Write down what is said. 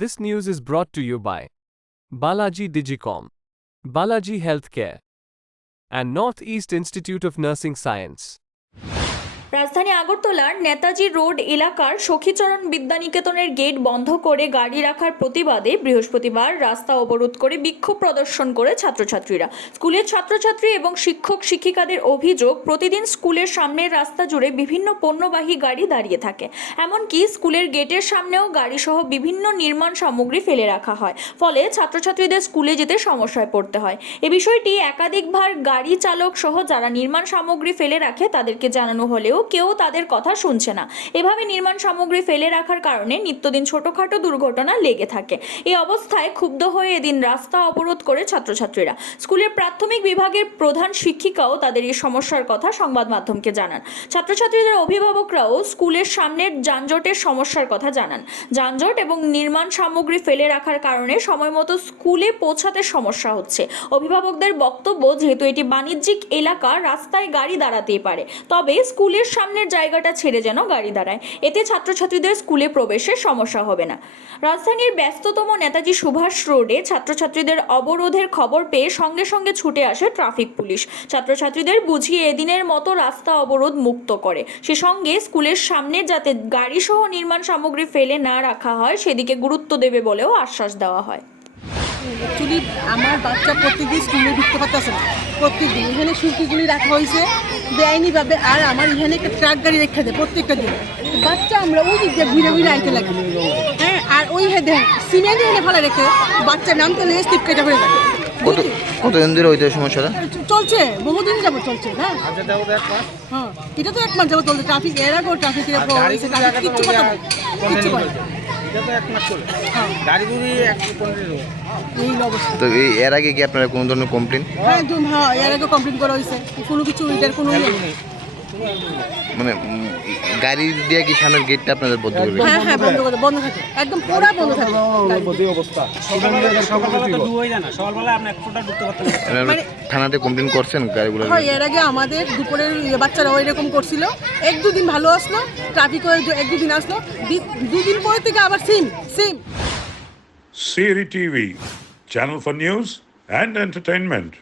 This news is brought to you by Balaji Digicom, Balaji Healthcare, and Northeast Institute of Nursing Science. রাজধানী আগরতলার Netaji road এলাকার সখীচরণ বিদ্যানিকেতনের gate বন্ধ করে গাড়ি রাখার প্রতিবাদে বৃহস্পতিবার রাস্তা অবরোধ করে বিক্ষোভ প্রদর্শন করে ছাত্রছাত্রীরা। স্কুলের ছাত্রছাত্রী এবং শিক্ষক শিক্ষিকাদের অভিযোগ, প্রতিদিন স্কুলের সামনের রাস্তা জুড়ে বিভিন্ন পণ্যবাহী গাড়ি দাঁড়িয়ে থাকে। এমনকি স্কুলের গেটের সামনেও গাড়ি সহ বিভিন্ন নির্মাণ সামগ্রী ফেলে রাখা হয়, ফলে ছাত্রছাত্রীদের স্কুলে যেতে সমস্যায় পড়তে হয়। এ বিষয়টি একাধিকবার গাড়ি চালক সহ যারা নির্মাণ সামগ্রী ফেলে রাখে তাদেরকে জানানো হলেও কেউ তাদের কথা শুনছে না। এভাবে নির্মাণ সামগ্রী ফেলে রাখার কারণে নিত্যদিন ছোটখাটো দুর্ঘটনা লেগে থাকে। এই অবস্থায় ক্ষুব্ধ হয়ে এদিন রাস্তা অবরোধ করে ছাত্রছাত্রীরা। স্কুলের প্রাথমিক বিভাগের প্রধান শিক্ষিকাও তাদের এই সমস্যার কথা সংবাদ মাধ্যমকে জানান। ছাত্রছাত্রীদের অভিভাবকরাও স্কুলের সামনের যানজটের সমস্যার কথা জানান। যানজট এবং নির্মাণ সামগ্রী ফেলে রাখার কারণে সময়মতো স্কুলে পৌঁছাতে সমস্যা হচ্ছে। অভিভাবকদের বক্তব্য, যেহেতু এটি বাণিজ্যিক এলাকা, রাস্তায় গাড়ি দাঁড়াতেই পারে, তবে স্কুলের সামনের জায়গাটা ছেড়ে যেন গাড়ি দাঁড়ায়, এতে ছাত্রছাত্রীদের স্কুলে প্রবেশের সমস্যা হবে না। রাজধানীর ব্যস্ততম নেতাজি সুভাষ রোডে ছাত্রছাত্রীদের অবরোধের খবর পেয়ে সঙ্গে সঙ্গে ছুটে আসে ট্রাফিক পুলিশ। ছাত্রছাত্রীদের বুঝিয়ে এদিনের মতো রাস্তা অবরোধ মুক্ত করে। সে সঙ্গে স্কুলের সামনে যাতে গাড়ি সহ নির্মাণ সামগ্রী ফেলে না রাখা হয় সেদিকে গুরুত্ব দেবে বলেও আশ্বাস দেওয়া হয়। অ্যাকচুয়ালি আমার বাচ্চা প্রত্যেকদিন স্কুলে ঢুকতে পারতেছে না। প্রত্যেকদিন এখানে সুরকিগুলি রাখা হয়েছে বেআইনিভাবে, আর আমার এখানে একটা ট্রাক গাড়ি রেখে দেয় প্রত্যেকটা দিন। বাচ্চা আমরা ওই দিক দিয়ে ঘুরে ঘুরে আইতে লাগি, হ্যাঁ। আর ওই দেখেন সিমেন্ট এনে ফেলে রেখে বাচ্চা নামতে লেগে স্লিপ কেটে হয়ে যাবে। কতদিন ধরে হইতে সমস্যাটা চলছে, বহুদিন যাবো চলছে। হ্যাঁ হ্যাঁ, এটা তো 1 মাস যাবো চলছে। ট্রাফিক এর আগেও ট্রাফিক কিচ্ছু কথা কিচ্ছু করে তো এর আগে কি আপনারা কোনো ধরনের কমপ্লেন? হ্যাঁ এর আগে কমপ্লেন করা হয়েছে, কোনো কিছু এটার কোনো মানে গাড়ি দিয়ে কি সামনের গেটটা আপনাদের বন্ধ করবে? হ্যাঁ হ্যাঁ বন্ধ থাকে, একদম পুরো বন্ধ থাকে। থানাতে কমপ্লেন করছেন গাড়িগুলো? হ্যাঁ, এর আগে আমাদের দুপুরের বাচ্চারা এরকম করছিল। 1-2 দিন ভালো আসলো, ট্রাফিক 1-2 দিন আসলো, 2 দিন পরে থেকে আবার same. Siri TV, channel for news and entertainment.